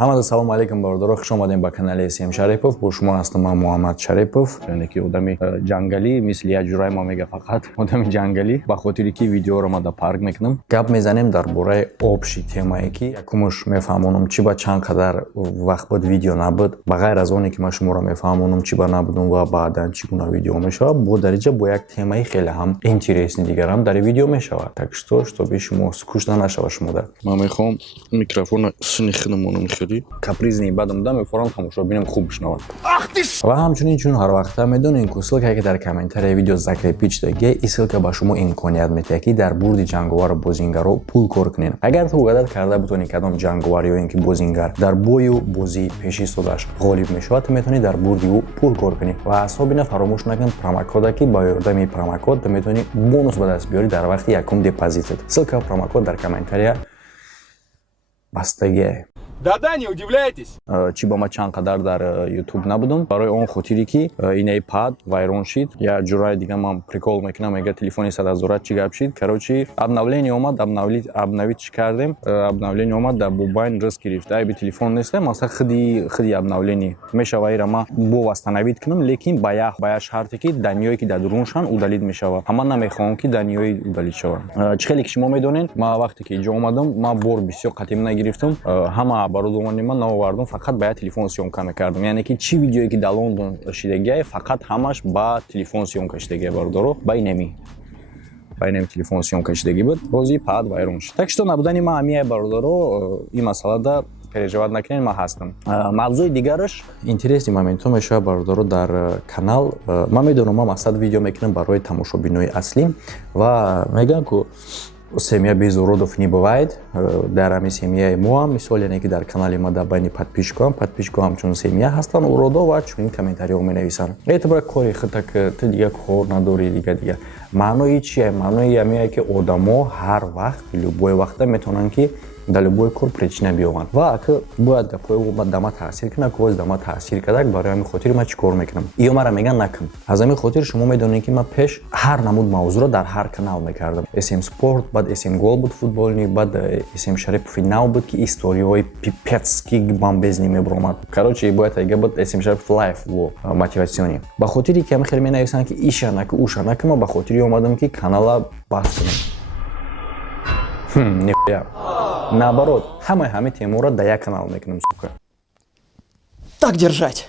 Ҳамада салом алейкум бародаро, хуш омадем ба канали SM Шарипов. Бо шумо ҳастам ман Муҳаммад Шарипов. Ки одами ҷангалӣ, мисли як ҷурай мо мега фақат одами ҷангалӣ, ба хотире ки видеоро ма да парк мекунам. Гап мезанем дар бораи обши темае ки якумуш мефаҳмонам чӣ ба чанд қадар вақт буд видео набуд. Ба ғайр аз оне ки ман шуморо мефаҳмонам чӣ ба набудум ва баъдан чӣ гуна видео мешавад, бо дариҷа бо як темаи хеле ҳам интересни дигарам дар видео мешавад. Так что чтобы шумо скучно нашава шумода. Ман мехоҳам микрофона сини худамонро капризни бадам да мефорам тамошобинам хуб бишнавад. Ва ҳамчунин чун ҳар вақта медонем ки ссилкае ки дар комментарияи видео закрепичдаги и ссилка ба шумо имконият метаҳад ки дар бурди ҷанговар бозингаро пул кор кунед. Агар ту гадат карда бутонӣ кадом ҷанговар ё ин ки бозингар дар бою бозии пеши содаш ғолиб мешавад, ту метавонӣ дар бурди ӯ пул кор кунӣ. Ва асобина фаромӯш накун промокода ки ба ёрдами промокод ту метавонӣ бонус ба даст биёрӣ дар вақти якум депозитит. Ссилка промокод дар комментария бастагиае. Да-да, не удивляйтесь. Чӣ ба ма чанд қадар дар YouTube набудам барои он хотире ки инаи пад вайрон шид. Я ҷурай дига ман прикол мекунам, мега телефони 100,000 чӣ гап шид. Короче, обновление омад, обновить кардем. Обновление омад дар бубайн риск гирифт. Айби телефон нест, масла хиди обновление. Мешава ира ма бо вастанавид кунам, лекин ба як шарте ки даниёе ки дар дуруншан удалид мешава. Ама намехоҳам ки даниёи удалид шава. Чӣ хеле ки шумо медонед, ман вақте ки инҷо омадам, ман бор бисёр қатимна гирифтам. Ҳама бародумони ман навовардам, фақат ба як телефон сёмка мекардам. Яъне ки чӣ видеое ки дар Лондон шидагиае, фақат ҳамаш ба телефон сёмка шидагиае бародаро. Ба инами телефон сёмка шидагӣ буд. Бози пад вайрон шид. Так что набудани ман амияе бародаро, ин масъалада переживат накунед, ман ҳастам. Мавзӯи дигараш интересни моментҳо мешавад бародаро дар канал. Ман медонам ман мақсад видео мекунам барои тамошобинои аслӣ ва мегӯям ки семья без уродов не бывает. Дар ҳами семьяи мо ҳам мисол яъне ки дар канали ма дар байни подписчикам ҳамчун семья ҳастанд уродо ва чунин комментариҳо менависанд. Эътибор кори худ так ту дига кор надори дига. Маънои чие? Маънои ҳамее ки одамо ҳар вақт любой вақта метавонанд ки дар любой кор причина биёванд. Ва ака бояд гапҳои ӯ дама таъсир кунад, коз дама таъсир кардак, барои ҳамин хотир ман чӣ кор мекунам? Иё мара меган накун. Аз ҳамин хотир шумо медонед ки ман пеш ҳар намуд мавзӯъро дар ҳар канал мекардам. SM Sport, баъд SM Гол буд футболни, баъд SM Шарипови нав буд ки историҳои пипец ки бомбезни мебаромад. Короче, бояд ига буд SM Шарипов лайф во мотиватсиони. Ба хотире ки ҳама хеле менависанд ки иша наку, уша наку, ман ба хотири омадам ки канала бас кунам. Нихуя. Наоборот, ҳамаи темаро дар як канал мекунам, сука. Так держать.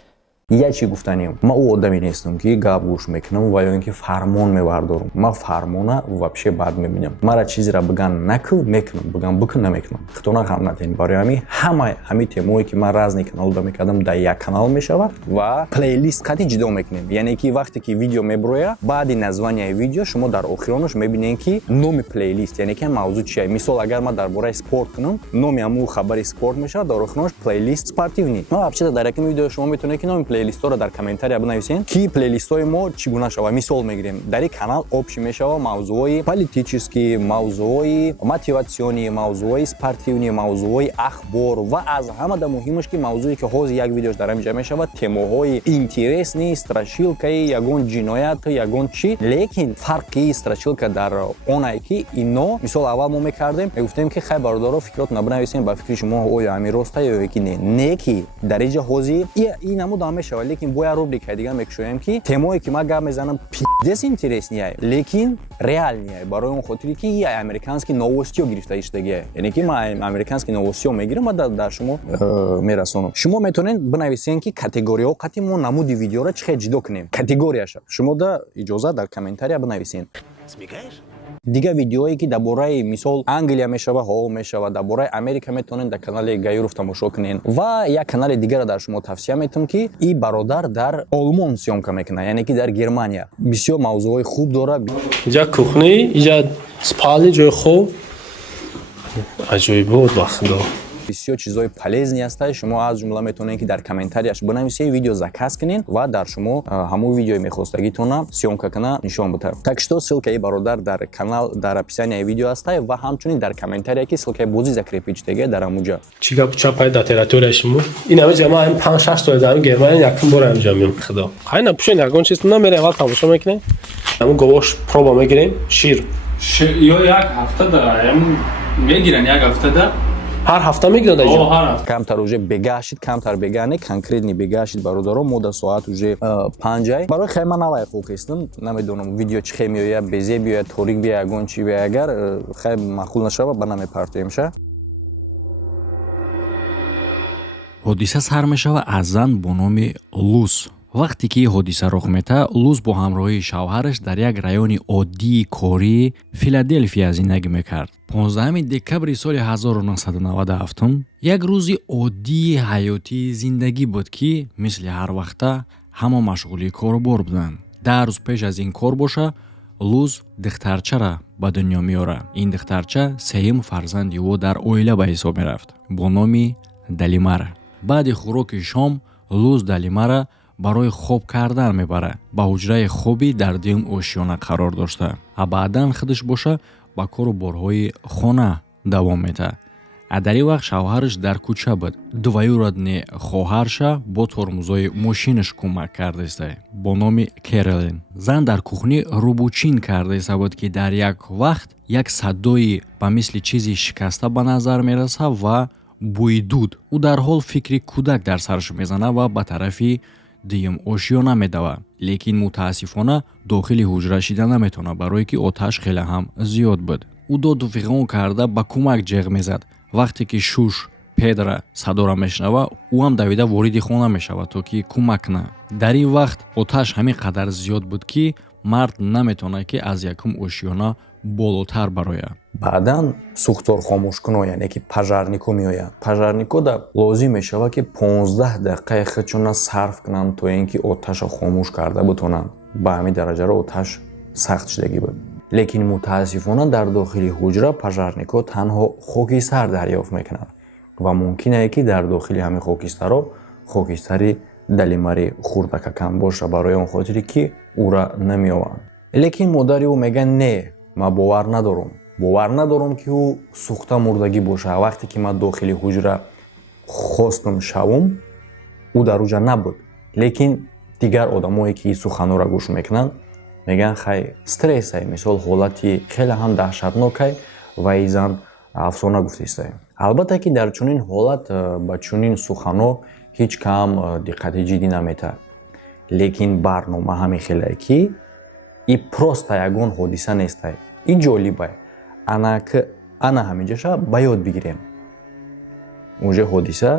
Я чӣ гуфтанем? Ман ӯ одаме нестам ки гап гӯш мекунам ва ё ин ки фармон мебардорам. Ман фармона вообще бад мебинам. Мара чизеро биган наку, мекунам, биган бикун, намекунам. Хитона хам натен. Барои ҳамаи темаое ки ман разни каналда мекардам дар як канал мешавад ва плейлист қати ҷудо мекунем. Яъне ки вақте ки видео меброя, баъди названияи видео шумо дар охиронаш мебинед ки номи плейлист, яъне ки мавзӯъ чие. Мисол агар ман дар бораи спорт кунам, номи ҳамун хабари спорт мешавад, дар охиронаш плейлист спортивни. Ва вообще дар якум видео шумо метавонед ки номи плейлистро дар комментария бинависен ки плейлистои мо чӣ гуна шава. Мисол мегирем, дар ин канал обши мешава мавзӯъои политические, мавзӯъои мотиватсиони, мавзӯъои спортивни, мавзӯъои ахбор ва аз ҳамада муҳимаш ки мавзӯъе ки ҳозир як видеош дар ҳаминҷа мешава, темаҳои интересни, страшилкаи, ягон ҷиноят, ягон чӣ. Лекин фарқи страшилка дар онае ки ино мисол аввал мо мекардем, мегуфтем ки хай бародаро фикротна бинависен, ба фикри шумо оё ҳамин роста ё ки не ки дар инҷа ҳозир ин намуда мешава. Лекин бо як рубрика дига мекушоем ки темое ки ман гап мезанам пиздец интереснияе, лекин реальнияе. Барои он хотире ки ия американски новостиҳо гирифта иштагиае. Яъне ки ман американски новостиҳо мегирам ва дар шумо мерасонам. Шумо метавонед бинависен ки категорияҳо қати мо намуди видеоро чӣ хел ҷудо кунем. Категорияша шумо да иҷозат дар комментария бинависен. Смекаешь? Дига видеое ки дар бораи мисол Англия мешава, ҳол мешава, дар бораи Америка метавонед дар канали Гаюров тамошо кунед. Ва як канали дигаро дар шумо тавсия метам ки ин бародар дар Олмон сёмка мекунад, яъне ки дар Германия. Бисёр мавзӯъои хуб дорад. Инҷа кухни, инҷа спални ҷои хоб. Аҷоибот ба худо. бисёр чизҳои полезни ҳастад. Шумо аз ҷумла метавонед ки дар комментарияш бинависед, видео заказ кунед ва дар шумо ҳамун видеои мехостагитона сёмка кунад нишон будад. Так что ссилкаи бародар дар канал дар описанияи видео ҳастад ва ҳамчунин дар комментария ки ссилкаи бози закрепичдаги дар ҳамунҷа. Чӣ гап чапай да территорияи шумо? Ин ҳама ҷамоа 5-6 соли дар Германия якум бор анҷом меём. Худо. Хайна пушин ягон чиз намерем, аввал тамошо мекунем. Ҳамун говош проба мегирем, шир. Ё як ҳафтада, мегиран як ҳафтада ҳар ҳафта мегирад аҷо. камтар уже бегаҳ шид, камтар бегаҳ не, конкретни бегаҳ шид бародаро, мо да соат уже 5 барои хема навай хук истам, намедонам видео чӣ хе меояд, безе биёяд, торик биёяд, ягон чӣ биёяд, агар хай маъқул нашава ба намепартоем ша. ҳодиса сар мешавад аз зан бо номи Луз. вақте ки ҳодиса рух метаҳад, Луз бо ҳамроҳии шавҳараш дар як райони оддии кории Филаделфия зиндагӣ мекард. 15 декабри соли 1997 як рӯзи оддии ҳаётии зиндагӣ буд ки мисли ҳар вақта ҳама машғули корубор буданд. 10 рӯз пеш аз ин кор боша, Луз духтарчара ба дунё меорад. ин духтарча сеюм фарзанди ӯ дар оила ба ҳисоб мерафт бо номи Далимара. баъди хӯроки шом Луз Далимара барои хоб кардан мебарад. ба ҳуҷраи хоби дар дуюм ошиёна қарор дошта. а баъдан худаш боша ба кору борҳои хона давом метаҳад. дар ин вақт шавҳараш дар кӯча буд. двоюродни хоҳарша бо тормозои мошинаш кӯмак кардаиста бо номи Керолин. зан дар кухнӣ рӯбучин кардаиста буд ки дар як вақт як садои ба мисли чизи шикаста ба назар мерасад ва бӯи дуд. ӯ дарҳол фикри кӯдак дар сараш мезанад ва ба тарафи дуюм ошиёна медавад. лекин мутаассифона дохили ҳуҷра шида наметавонад, барое ки оташ хеле ҳам зиёд буд. ӯ доду фиғон карда ба кӯмак ҷеғ мезад. вақте ки шуш Педра садора мешнава, ӯ ҳам давида вориди хона мешавад то ки кӯмак кунад. дар ин вақт оташ ҳамин қадар зиёд буд ки мард наметавонад ки аз якум ошиёна болотар барояд. баъдан сӯхтор хомӯшкуно, яъне ки пажарнико меояд. Пажарнико да лозим мешавад ки 15 дақиқаи худшона сарф кунанд то ин ки оташа хомӯш карда бутонанд. ба ҳамин дараҷаро оташ сахт шудагӣ буд. лекин мутаассифона дар дохили ҳуҷра пажарнико танҳо хокистар дарёфт мекунад ва мумкин аст ки дар дохили ҳамин хокистаро хокистари Далимари хурдакакам боша, барои он хотире ки ӯра намеёванд. лекин модари ӯ мегӯяд не, ман бовар надорам ки ӯ сӯхта мурдагӣ боша. вақте ки ман дохили ҳуҷра хостам шавум, ӯ дар ҳуҷра набуд. лекин дигар одамое ки суханора гӯш мекунанд мегӯянд хай стрессай, мисол ҳолати хеле ҳам даҳшатнокай ва и зан афсона гуфтаистай. албатта ки дар чунин ҳолат ба чунин суханҳо ҳеҷ кам диққати ҷиддӣ наметаҳад. лекин барнома ҳамин хеле ки и просто ягон ҳодиса нестай. ин ҷолибай. ана ҳаминҷаша ба ёд бигирем. унҷа ҳодиса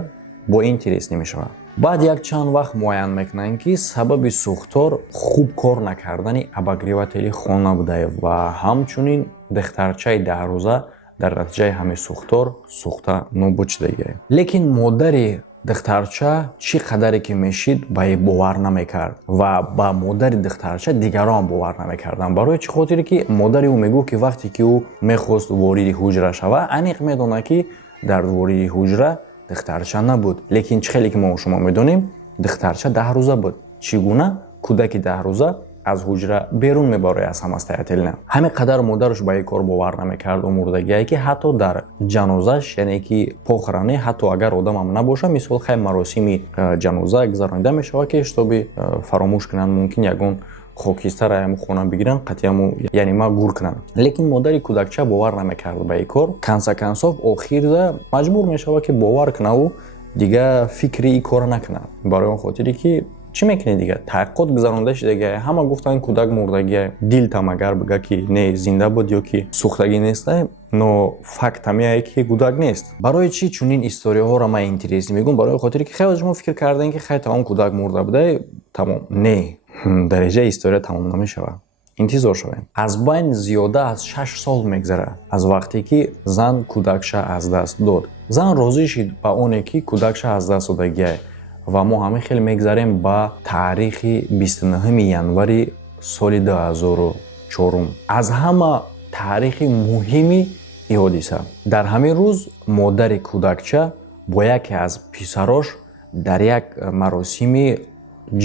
бо интерес намешавад. баъд як чанд вақт муайян мекунанд ки сабаби сӯхтор хуб кор накардани обогреватели хона будааст ва ҳамчунин духтарчаи 10 рӯза дар натиҷаи ҳамин сӯхтор сӯхта нобуд шудагиаст. лекин модари духтарча чӣ қадаре ки мешид ба ин бовар намекард ва ба модари духтарча дигарон бовар намекарданд. барои чӣ хотире ки модари ӯ мегӯфт ки вақте ки ӯ мехост вориди ҳуҷра шавад, аниқ медонад ки дар вориди ҳуҷра духтарча набуд. лекин чӣ хеле ки мо шумо медонем, духтарча 10 рӯза буд. чӣ гуна кӯдаки 10 рӯза аз ҳуҷра берун мебарояд аз самостоятельно. ҳамин қадар модараш ба ин кор бовар намекард умурдагие ки ҳатто дар ҷанозаш, яъне ки похорона, ҳатто агар одамам набоша, мисол хай маросими ҷаноза гузаронида мешавад ки штоби фаромӯш кунанд, мумкин ягон хокистара ҳамин хона бигиранд, қатъияму яъне ма гур кунанд. лекин модари кӯдакча бовар намекард ба ин кор. консов охирда маҷбур мешавад ки бовар кунад ӯ дига фикри ин кора накунад. барои он хотире ки чӣ мекунед дига? таҳқиқот гузаронида шудагиа, ҳама гуфтанд кӯдак мурдагиа. дилтам агар бигӯяд ки не зинда буд ё ки сӯхтагӣ нестай, но факт ҳамеае ки кӯдак нест. барои чӣ чунин историyaҳоро ман интереси мегӯям? барои хотире ки хеле шумо фикр кардем ки хай тамом кӯдак мурда будай, тамом. Не, дараҷаи история тамом намешавад. интизор шавем. аз байн зиёда аз 6 сол мегзарад аз вақте ки зан кӯдакша аз даст дод. зан розӣ шид ба оне ки кӯдакша аз даст додагиа ва мо ҳамин хел мегзарем ба таърихи 29 январи соли 2004. аз ҳама таърихи муҳими ин ҳодиса. дар ҳамин рӯз модари кӯдакча бо яке аз писарош дар як маросими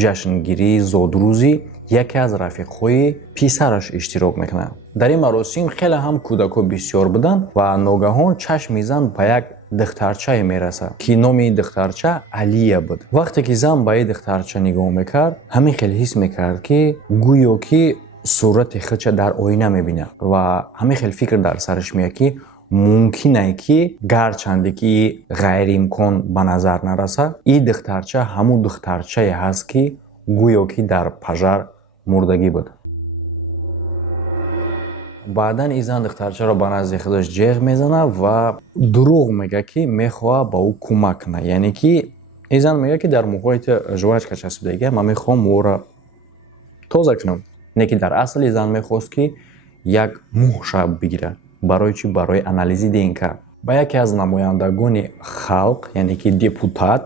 ҷашнгирии зодрӯзӣ яке аз рафиқҳои писараш иштирок мекунад. дар ин маросим хеле ҳам кӯдакҳо бисёр буданд ва ногаҳон чашми зан ба як духтарчае мерасад ки номи духтарча Алия буд. вақте ки зан ба ин духтарча нигоҳ мекард, ҳамин хел ҳис мекард ки гӯё ки сурати худша дар оина мебинад ва ҳамин хел фикр дар сараш меяд ки мумкин е ки гарчанде ки ғайриимкон ба назар нараса, ин духтарча ҳамун духтарчае ҳаст ки гӯё ки дар пажар мурдагӣ буд. баъдан ин зан духтарчаро ба назди худаш ҷеғ мезана ва дурӯғ мега ки мехоҳад ба ӯ кӯмак кунад. Яъне ки ин зан мега ки дар муҳойти жувачка часпидаги ман мехоҳам ӯро тоза кунам. Не ки дар асл ин зан мехост ки як муҳша бигирад. Барои чӣ? Барои анализи ДНК. Ба яке аз намояндагони халқ, яъне ки депутат,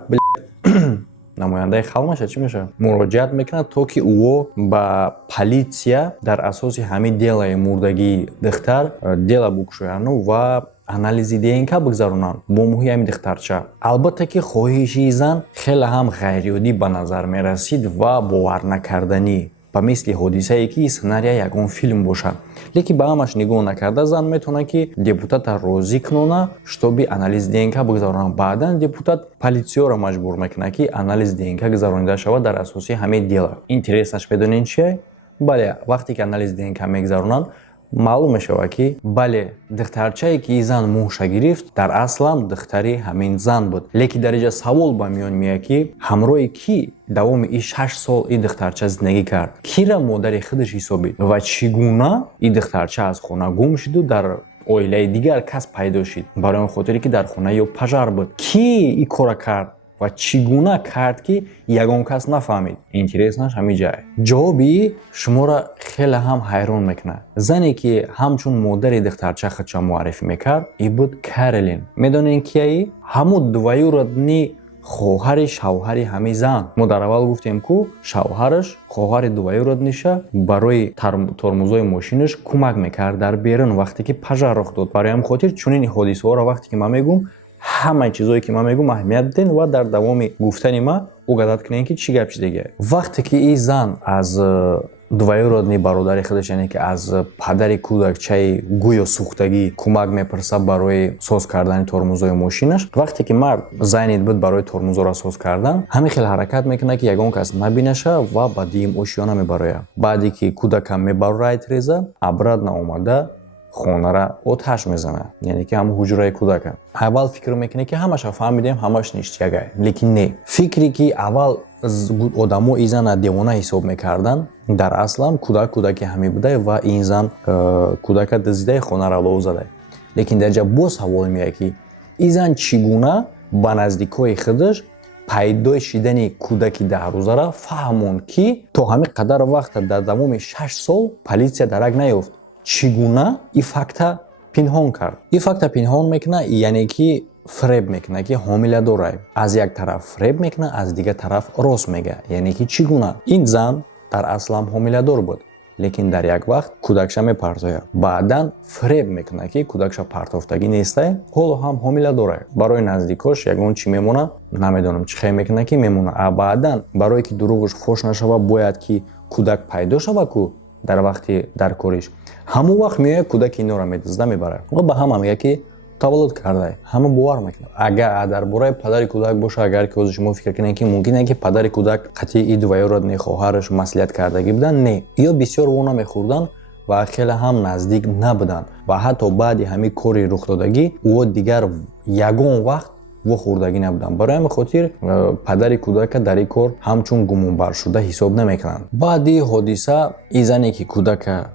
намояндаи халқ мешавад, чӣ мешавад? Муроҷиат мекунад, то ки ӯ ба политсия дар асоси ҳамин делаи мурдагии духтар дела букушоянд ва анализи ДНК бигзаронанд бо муҳи ҳамин духтарча. Албатта ки хоҳиши зан хеле ҳам ғайриоддӣ ба назар мерасид ва боварнакарданӣ, ба мисли ҳодисае ки сценария ягон филм бошад. Лекин ба ҳамаш нигоҳ накарда зан метавонад ки депутата розӣ кунона, штоби анализи ДНК бигзаронанд. Баъдан депутат политсиёро маҷбур мекунад ки анализи ДНК гузаронида шавад дар асоси ҳамин дела. Интересаш медонед чие? Бале, вақте ки анализи ДНК мегузаронанд, маълум мешавад ки бале, духтарчае ки ин зан муҳша гирифт дар аслан духтари ҳамин зан буд. Лекин дар инҷа савол ба миён меяд ки ҳамроҳи ки давоми ин 6 сол ин духтарча зиндагӣ кард? Кира модари худаш ҳисобид? Ва чӣ гуна ин духтарча аз хона гум шуду дар оилаи дигар кас пайдо шуд? Барои он хотире ки дар хона ё пажар буд. Ки ин кора кард ва чӣ гуна кард ки ягон кас нафаҳмид? Интереснаш ҳамин ҷае. ҷавоби шуморо хеле ҳам ҳайрон мекунад. Зане ки ҳамчун модари духтарча худша муаррифӣ мекард, ин буд Каролин. Медонед кияи? Ҳамун двоюродни хоҳари шавҳари ҳамин зан. Мо дар аввал гуфтем ку шавҳараш хоҳари двоюродниша барои тормозои мошинаш кӯмак мекард дар берун вақте ки пажар рух дод. Барои ҳамин хотир чунин ҳодисаҳоро вақте ки ман мегӯм, ҳамаи чизое ки ман мегӯм аҳамият диден ва дар давоми гуфтани ман угадат кунед ки чӣ гап шудагия. Вақте ки ин зан аз двоюродни бародари худаш, яъне ки аз падари кӯдакчаи гӯё сӯхтагӣ кӯмак мепурсад барои соз кардани тормозои мошинаш, вақте ки мард зайнид буд барои тормозоро соз кардан, ҳамин хел ҳаракат мекунад ки ягон кас набинаша ва ба дим ошёна мебарояд. Баъде ки кӯдакам мебарораи тиреза, абрат наомада хонара оташ мезанад, яъне ки ҳамун ҳуҷраи кӯдака. Аввал фикр мекунед ки ҳамаша фаҳмидем, ҳамаш ништягай. Лекин не. Фикре ки аввал одамо ин зана девона ҳисоб мекардан, дар аслан кӯдаки ҳамин будай ва ин зан кӯдака дузидай хонара лов задай. Лекин дар ҷа боз савол меяд ки ин зан чӣ гуна ба наздикои худаш пайдои шидани кӯдаки 10 рӯзара фаҳмонд ки то ҳамин қадар вақт дар давоми 6 сол политсия дарак наёфт. Чӣ гуна ин факта пинҳон кард? Ин факта пинҳон мекунад, яъне ки фреб мекунад ки ҳомиладорай. Аз як тараф фреб мекунад, аз дигар тараф рост мега. Яъне ки чӣ гуна? Ин зан дар аслан ҳомиладор буд, лекин дар як вақт кӯдакша мепартояд. Баъдан фреб мекунад ки кӯдакша партофтагӣ нестай, ҳоло ҳам ҳомиладорай. Барои наздикош ягон чӣ мемонад, намедонам чӣ хел мекунад ки мемонад. Баъдан барое ки дурӯғаш фош нашавад, бояд ки кӯдак пайдо шавад ку дар вақти даркориш. Ҳамон вақт меояд кӯдаки инора медузда мебарад ва ба ҳама мегӯяд ки таваллуд кардай. Ҳама бовар мекунад. Агар дар бораи падари кӯдак боша, агар ки ҳозир шумо фикр кунед ки мумкин е ки падари кӯдак қатъи ин двоюродни хоҳараш маслиҳат кардагӣ буданд, не. Ё бисёр вона мехӯрданд ва хеле ҳам наздик набуданд ва ҳатто баъди ҳамин кори рухдодагӣ ӯ дигар ягон вақт вохӯрдагӣ набуданд. Барои ҳамин хотир падари кӯдака дар ин кор ҳамчун гумонбаршуда ҳисоб намекунанд. баъди ҳодиса ин зане ки кӯдака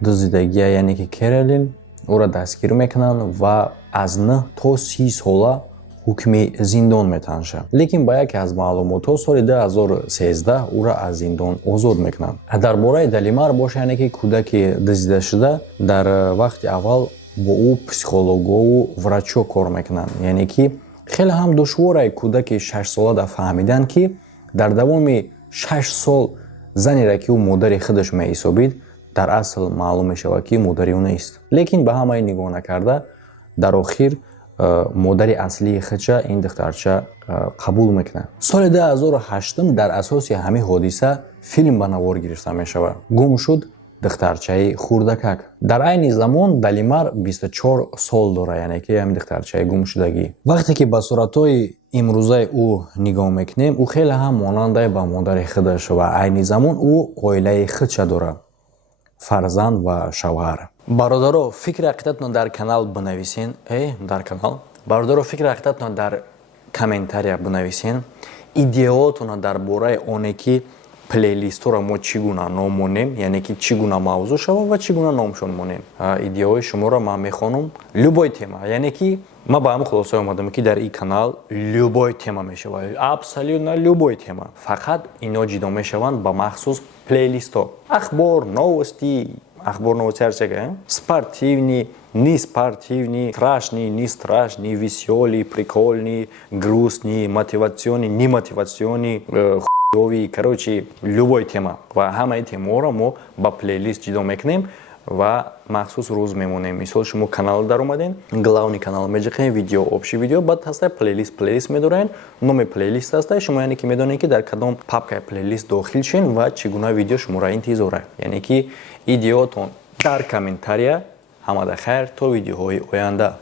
дуздидагия, яъне ки Каролин, ӯро дастгир мекунанд ва аз 9 то 30 сола ҳукми зиндон метаншад. Лекин ба яке аз маълумотҳо соли 2013 ӯро аз зиндон озод мекунанд. Дар бораи Далимар боша, яъне ки кӯдаки дуздидашуда, дар вақти аввал бо ӯ психологову врачо кор мекунанд. Яъне ки хеле ҳам душвора кӯдаки 6 солада фаҳмидан ки дар давоми 6 сол занеро ки ӯ модари худаш меҳисобид, дар асл маълум мешавад ки модари ӯ нест. Лекин ба ҳамаи нигоҳ накарда, дар охир модари аслии худша ин духтарча қабул мекунад. Соли 2008 дар асоси ҳамин ҳодиса филм ба навор гирифта мешавад. Гум шуд духтарчаи хурдакак. Дар айни замон Далимар 24 сол дорад, яъне ки ҳамин духтарчаи гумшудагӣ. Вақте ки ба суратҳои имрӯзаи ӯ нигоҳ мекунем, ӯ хеле ҳам монандаи ба модари худаш ва айни замон ӯ оилаи худша дорад, фарзанд ва шавҳар. бародаро фикри ақидатно дар канал бинависен. Дар канал бародаро фикри ақидатно дар комментария бинависен. Идеотуна дар бораи оне ки плейлистро мо чӣ гуна ном монем, яъне ки чӣ гуна мавзӯъ шава ва чӣ гуна номшон монем. Идеои шуморо ман мехонам любой тема, яъне ки ман ба ҳамин хулоса омадам ки дар ин канал любой тема мешава, абсолютно любой тема. Фақат ино ҷидо мешаванд ба махсус плейлистҳо. Ахбор, новости, ҳар спортивни, не спортивни, страшни, не страшни, весёли, приколни, грустни, мотивационни, не мотивационни, короче, любой тема. Ва ҳамаи темаҳоро мо ба плейлист ҷидо мекунем ва махсус рӯз мемонем. Мисол шумо канал дар омаден, главни канал меҷиқем, видео, общий видео, баъд ҳастай плейлист медорен, номи плейлист ҳастай, шумо яъне ки медонед ки дар кадом папкаи плейлист дохил шин ва чӣ гуна видео шуморо интизора. Яъне ки идеотон дар комментария. Ҳамада хайр то видеоҳои оянда.